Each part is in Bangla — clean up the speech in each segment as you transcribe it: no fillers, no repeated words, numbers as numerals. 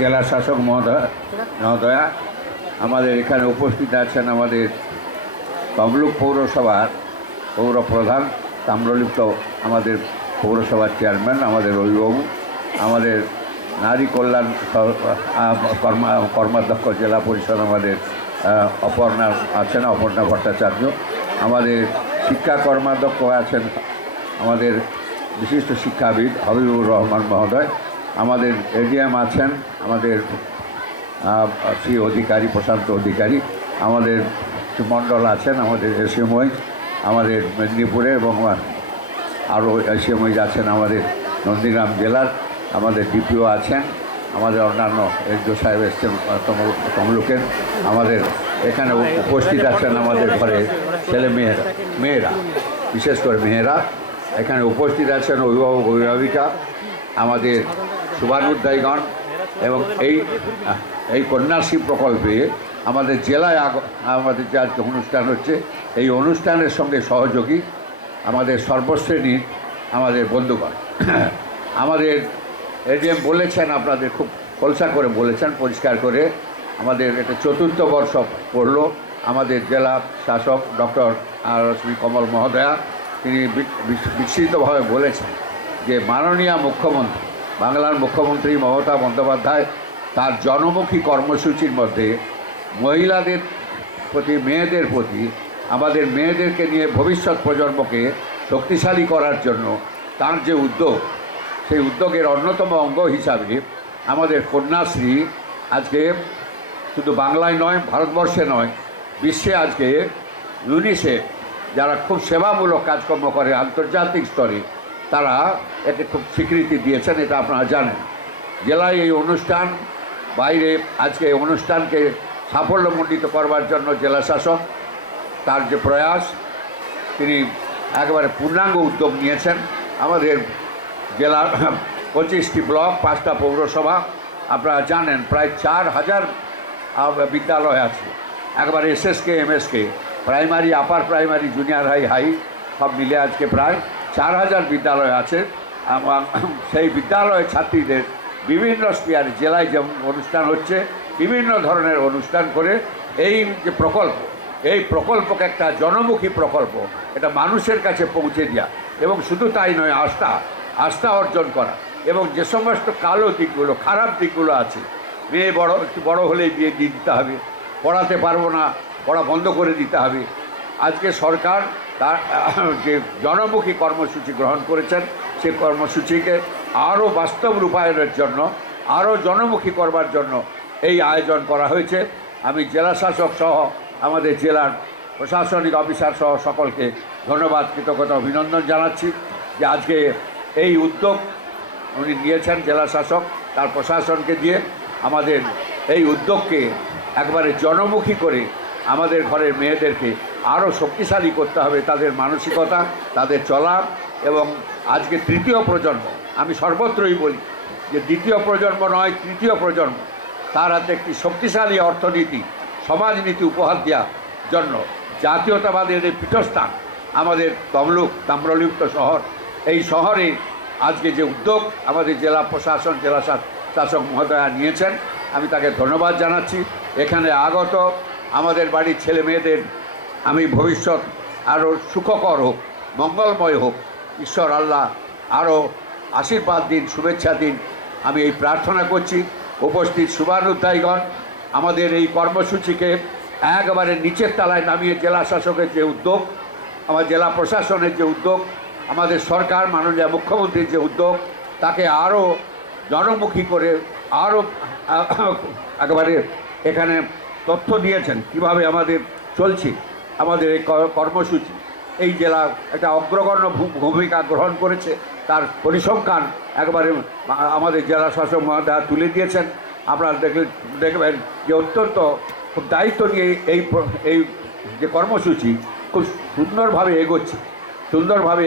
জেলা শাসক মহোদয়া আমাদের এখানে উপস্থিত আছেন আমাদের তমলুক পৌরসভার পৌর প্রধান তাম্রলিপ্ত, আমাদের পৌরসভার চেয়ারম্যান আমাদের রবিবাবু, আমাদের নারী কল্যাণ কর্মাধ্যক্ষ জেলা পরিষদ আমাদের অপর্ণা আছেন, অপর্ণা ভট্টাচার্য, আমাদের শিক্ষা কর্মাধ্যক্ষ আছেন আমাদের বিশিষ্ট শিক্ষাবিদ হাবিবুর রহমান মহোদয়, আমাদের এডিএম আছেন আমাদের শ্রী অধিকারী প্রশান্ত অধিকারী, আমাদের মণ্ডল আছেন আমাদের এসএমওই আমাদের মেদিনীপুরে, এবং আরও এসএমওই আছেন আমাদের নন্দীগ্রাম জেলার, আমাদের ডিপিও আছেন, আমাদের অন্যান্য এসডিও সাহেব এসছেন তমলুকের, আমাদের এখানে উপস্থিত আছেন আমাদের ঘরে ছেলে মেয়েরা বিশেষ করে মেয়েরা, এখানে উপস্থিত আছেন অভিভাবক অভিভাবিকা, আমাদের শুভানুধ্যায়ীগণ, এবং এই কন্যাশ্রী প্রকল্পে আমাদের জেলায় আমাদের যে আজকে অনুষ্ঠান হচ্ছে, এই অনুষ্ঠানের সঙ্গে সহযোগী আমাদের সর্বশ্রেণীর আমাদের বন্ধুগণ। আমাদের এডিএম বলেছেন, আপনাদের খুব খোলসা করে বলেছেন, পরিষ্কার করে, আমাদের এটা ৪র্থ বর্ষ পড়ল। আমাদের জেলা শাসক ডক্টর শ্রী কমল মহোদয়া তিনি বিস্তৃতভাবে বলেছেন যে মাননীয় মুখ্যমন্ত্রী, বাংলার মুখ্যমন্ত্রী মমতা বন্দ্যোপাধ্যায় তার জনমুখী কর্মসূচির মধ্যে মহিলাদের প্রতি, মেয়েদের প্রতি, আমাদের মেয়েদেরকে নিয়ে ভবিষ্যৎ প্রজন্মকে শক্তিশালী করার জন্য তার যে উদ্যোগ, সেই উদ্যোগের অন্যতম অঙ্গ হিসাবে আমাদের কন্যাশ্রী আজকে শুধু বাংলায় নয়, ভারতবর্ষে নয়, বিশ্বে আজকে ইউনিসেফ যারা খুব সেবামূলক কাজকর্ম করে আন্তর্জাতিক স্তরে, তারা এতে খুব স্বীকৃতি দিয়েছেন, এটা আপনারা জানেন। জেলায় এই অনুষ্ঠান, বাইরে আজকে এই অনুষ্ঠানকে সাফল্যমণ্ডিত করবার জন্য জেলা শাসক তার যে প্রয়াস, তিনি একেবারে পূর্ণাঙ্গ উদ্যোগ নিয়েছেন। আমাদের জেলার 25টি ব্লক, 5টা পৌরসভা, আপনারা জানেন প্রায় 4000 বিদ্যালয় আছে, একবারে SSK MSK primary, upper primary, junior high সব মিলে আজকে প্রায় 4000 বিদ্যালয় আছে। সেই বিদ্যালয়ের ছাত্রীদের বিভিন্ন স্পিয়ারে জেলায় যেমন অনুষ্ঠান হচ্ছে, বিভিন্ন ধরনের অনুষ্ঠান করে এই যে প্রকল্প, এই প্রকল্পকে একটা জনমুখী প্রকল্প, এটা মানুষের কাছে পৌঁছে দেওয়া, এবং শুধু তাই নয়, আস্থা অর্জন করা, এবং যে সমস্ত কালো দিকগুলো, খারাপ দিকগুলো আছে, মেয়ে একটু বড় হলেই বিয়ে দিয়ে দিতে হবে, পড়াতে পারবো না, পড়া বন্ধ করে দিতে হবে, আজকে সরকার তার যে জনমুখী কর্মসূচি গ্রহণ করেছেন, সেই কর্মসূচিকে আরও বাস্তব রূপায়ণের জন্য, আরও জনমুখী করবার জন্য এই আয়োজন করা হয়েছে। আমি জেলা শাসক সহ আমাদের জেলার প্রশাসনিক অফিসার সহ সকলকে ধন্যবাদ, কৃতজ্ঞতা, অভিনন্দন জানাচ্ছি যে আজকে এই উদ্যোগ উনি নিয়েছেন জেলা শাসক তার প্রশাসনকে দিয়ে, আমাদের এই উদ্যোগকে একবারে জনমুখী করে আমাদের ঘরের মেয়েদেরকে আরও শক্তিশালী করতে হবে, তাদের মানসিকতা, তাদের চলা, এবং আজকে তৃতীয় প্রজন্ম, আমি সর্বত্রই বলি যে দ্বিতীয় প্রজন্ম নয়, তৃতীয় প্রজন্ম, তার হাতে একটি শক্তিশালী অর্থনীতি, সমাজনীতি উপহার দেওয়ার জন্য জাতীয়তাবাদের এই পীঠস্থান আমাদের তমলুক তাম্রলিপ্ত শহর, এই শহরে আজকে যে উদ্যোগ আমাদের জেলা প্রশাসন, জেলা শাসক মহোদয়া নিয়েছেন, আমি তাকে ধন্যবাদ জানাচ্ছি। এখানে আগত আমাদের বাড়ির ছেলে মেয়েদের আমি ভবিষ্যৎ আরও সুখকর হোক, মঙ্গলময় হোক, ঈশ্বর আল্লাহ আরও আশীর্বাদ দিন, শুভেচ্ছা দিন, আমি এই প্রার্থনা করছি। উপস্থিত শুভানুধ্যায়ীগণ, আমাদের এই কর্মসূচিকে একেবারে নিচের তলায় নামিয়ে জেলা শাসকের যে উদ্যোগ, আমার জেলা প্রশাসনের যে উদ্যোগ, আমাদের সরকার মাননীয় মুখ্যমন্ত্রীর যে উদ্যোগ, তাকে আরও জনমুখী করে, আরও একেবারে এখানে তথ্য দিয়েছেন কীভাবে আমাদের চলছে আমাদের এই কর্মসূচি। এই জেলা একটা অগ্রগণ্য ভূমিকা গ্রহণ করেছে, তার পরিসংখ্যান একবারে আমাদের জেলা শাসক মহোদয় তুলে দিয়েছেন। আপনারা দেখবেন যে অত্যন্ত খুব দায়িত্ব নিয়ে এই যে কর্মসূচি খুব সুন্দরভাবে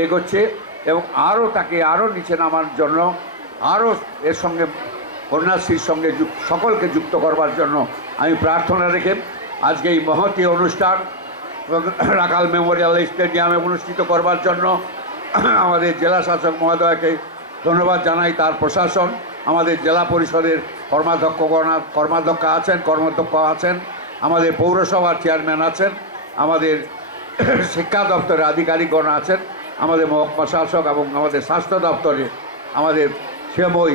এগোচ্ছে, এবং আরও তাকে আরও নিচে নামার জন্য, আরও এর সঙ্গে কন্যাশ্রীর সঙ্গে সকলকে যুক্ত করবার জন্য আমি প্রার্থনা রেখে আজকে এই মহতী অনুষ্ঠান রাখাল মেমোরিয়াল স্টেডিয়ামে অনুষ্ঠিত করবার জন্য আমাদের জেলা শাসক মহোদয়কে ধন্যবাদ জানাই, তার প্রশাসন আমাদের জেলা পরিষদের কর্মাধ্যক্ষ আছেন, আমাদের পৌরসভার চেয়ারম্যান আছেন, আমাদের শিক্ষা দপ্তরের আধিকারিকগণ আছেন, আমাদের মহকুমা শাসক এবং আমাদের স্বাস্থ্য দপ্তরে আমাদের সময়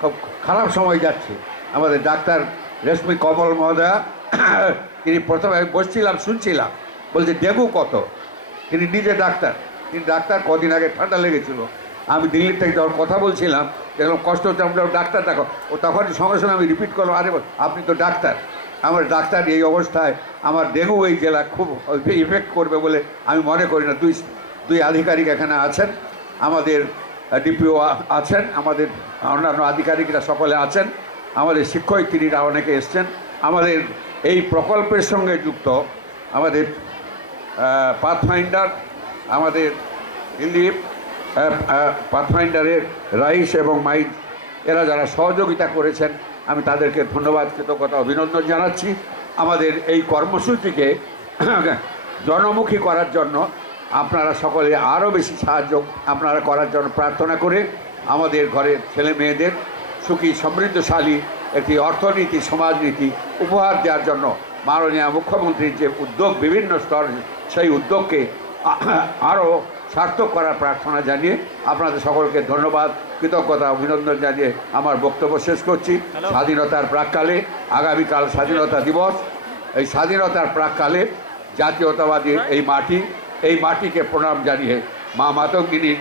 খুব খারাপ সময় যাচ্ছে। আমাদের ডাক্তার রেশমি কমল মহোদয়া তিনি প্রথমে বসছিলাম শুনছিলাম, বলছে ডেঙ্গু কত, তিনি নিজে ডাক্তার, তিনি ডাক্তার কদিন আগে ঠান্ডা লেগেছিল, আমি দিল্লি থেকে যখন কথা বলছিলাম দেখলাম কষ্ট হচ্ছে, আমরা ডাক্তার দেখো, ও তখন সঙ্গে সঙ্গে আমি রিপিট করলাম, আরে আপনি তো ডাক্তার, আমার ডাক্তার এই অবস্থায় আমার ডেঙ্গু এই জেলা খুব ইফেক্ট করবে বলে আমি মনে করি না। দুই আধিকারিক এখানে আছেন, আমাদের ডিপিও আছেন, আমাদের অন্যান্য আধিকারিকরা সকলে আছেন, আমাদের শিক্ষয়িত্রীরা অনেকে এসছেন, আমাদের এই প্রকল্পের সঙ্গে যুক্ত আমাদের পাথফাইন্ডার, আমাদের দিলীপ পাথফাইন্ডারের রাইস এবং মাইক, এরা যারা সহযোগিতা করেছেন আমি তাদেরকে ধন্যবাদ, কৃতজ্ঞতা, অভিনন্দন জানাচ্ছি। আমাদের এই কর্মসূচিকে জনমুখী করার জন্য আপনারা সকলে আরও বেশি সাহায্য আপনারা করার জন্য প্রার্থনা করে আমাদের ঘরের ছেলে মেয়েদের সুখী সমৃদ্ধশালী একটি অর্থনীতি সমাজনীতি উপহার দেওয়ার জন্য মাননীয় মুখ্যমন্ত্রীর যে উদ্যোগ বিভিন্ন স্তর, সেই উদ্যোগকে আরও সার্থক করার প্রার্থনা জানিয়ে আপনাদের সকলকে ধন্যবাদ, কৃতজ্ঞতা, অভিনন্দন জানিয়ে আমার বক্তব্য শেষ করছি। স্বাধীনতার প্রাক্কালে, আগামীকাল স্বাধীনতা দিবস, এই স্বাধীনতার প্রাক্কালে জাতীয়তাবাদী এই মাটিকে প্রণাম জানিয়ে, মা মাতঙ্গিনী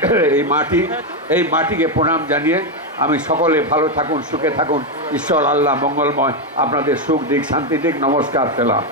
এই মাটিকে প্রণাম জানিয়ে আমি সকলে ভালো থাকুন, সুখে থাকুন, ঈশ্বর আল্লাহ মঙ্গলময় আপনাদের সুখ দিক, শান্তি দিক, নমস্কার, সালাম।